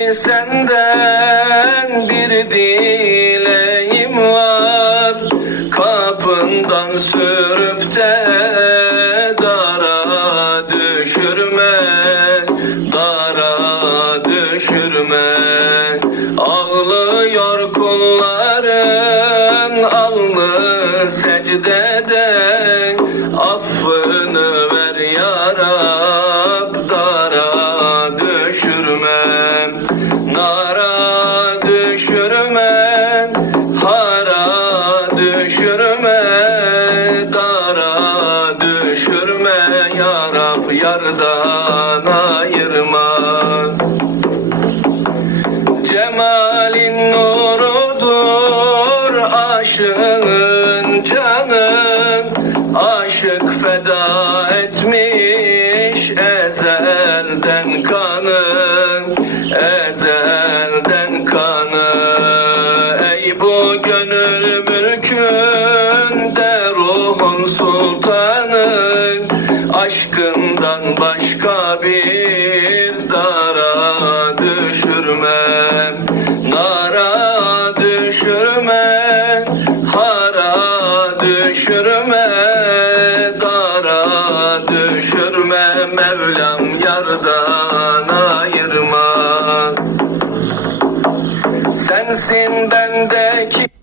Senden bir dileğim var. Kapından sürüp de dara düşürme Dara düşürme. Ağlıyor kulların alnı secdede Affını Nara düşürme Hara düşürme Dara düşürme Ya Rab yardan ayırma Cemalin nurudur aşığın canın Aşık feda etmiş ezelden kanı Ezelden bu gönül mülkünde ruhun sultanı. Aşkından başka bir dara düşürmem Nara düşürme Hara düşürme Dara düşürme Mevlam yardan Sensin bendeki